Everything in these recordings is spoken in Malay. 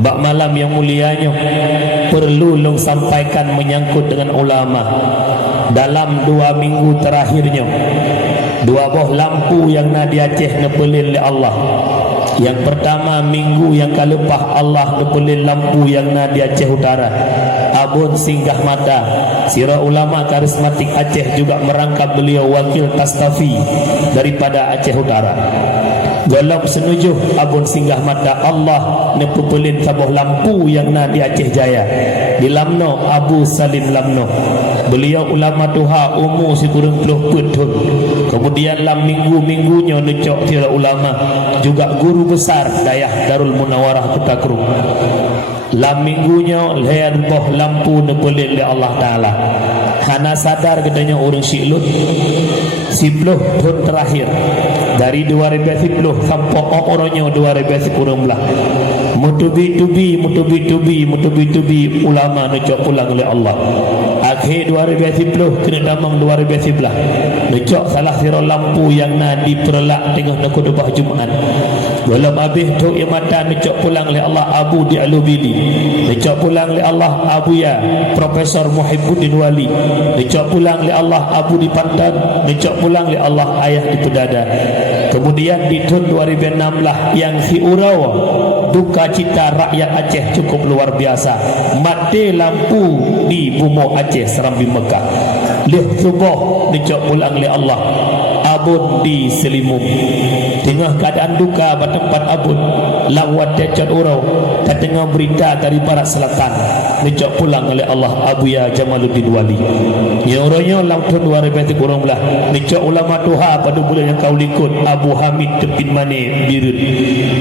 bak malam yang mulianya perlu long sampaikan menyangkut dengan ulama. Dalam 2 minggu terakhirnya 2 buah lampu yang nak di Aceh nepelin oleh Allah. Yang pertama minggu yang kalepah Allah nepelin lampu yang nak di Aceh Utara. Abun singgah mata sira ulama karismatik Aceh juga merangkap beliau wakil Tastafi daripada Aceh Utara. Dalam senujuh abun singgah mata Allah nepelin sabuh lampu yang nak di Aceh Jaya. Di Lamno Abu Salim Lamno. Beliau ulama tuha umur sekurang 20 tahun. Kemudian dalam minggu-minggunya necok sira ulama juga guru besar Dayah Darul Munawarah Kota Kerum. Lam minggunya leher boh lampu nepelin oleh Allah Ta'ala. Hana sadar katanya orang Syi'lut 10 tahun terakhir dari 2010 sampai orangnya 2010 belah mutubi-tubi ulama necok pulang oleh Allah. Akhir 2010 kena damang 2011 necok salah sira lampu yang nak diperlak tengah nak khutbah Jumaat. Walau habis tu yang mata necok pulang oleh Allah Abu Di'alubidi, necok pulang oleh Allah Abu Ya Profesor Muhibbuddin Wali, necok pulang oleh Allah Abu di Pandan, necok pulang oleh Allah Ayah di Pedada. Kemudian di tahun 2016 yang si Urawa duka cita rakyat Aceh cukup luar biasa. Mati lampu di Bumo Aceh Serambi Mekah. Lih subuh necok pulang oleh Allah Abun di Selimum. Tengah keadaan duka bertempat abun lawat decat urau tengah berita dari barat selatan necok pulang oleh Allah Abu Ya Jamaluddin Wali. Yang orangnya dalam tahun 2010 belah necok ulama tuha pada bulan yang kau likut Abu Hamid Tepin Mane Birut.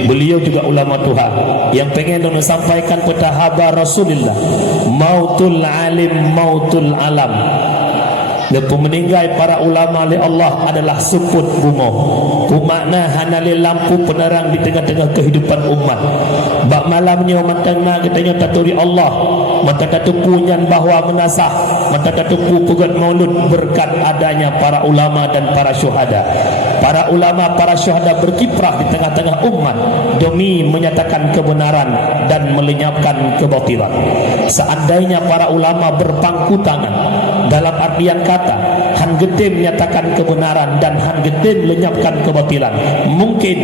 Beliau juga ulama tuha yang pengen dong sampaikan peta habar Rasulullah mautul alim mautul alam. Lepas meninggal para ulama oleh Allah adalah suput bumo. Umakna hanali lampu penerang di tengah-tengah kehidupan umat. Bak malamnya matangna katanya taturi Allah. Mata katupunyan bahawa menasah. Mata katupu pegat maulud berkat adanya para ulama dan para syuhada. Para ulama, para syuhada berkiprah di tengah-tengah umat demi menyatakan kebenaran dan melenyapkan kebatilan. Seandainya para ulama berpangku tangan dalam artian kata han gede menyatakan kebenaran dan han gede lenyapkan kebatilan, mungkin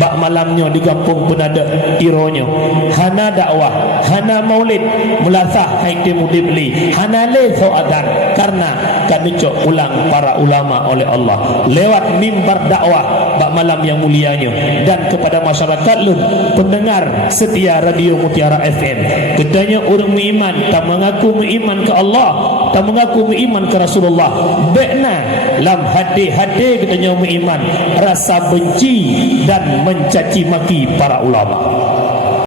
bak malamnya di kampung penada ironyo hana dakwah, hana maulid mulasah haiti mudibli, hana le soadan karena kami cok ulang para ulama oleh Allah lewat mimbar dakwah bak malam yang mulianya. Dan kepada masyarakat lu pendengar setia Radio Mutiara FM, katanya orang beriman tak mengaku beriman ke Allah, tak mengaku beriman ke Rasulullah, bekna lam hati-hati katanya beriman rasa benci dan mencaci maki para ulama.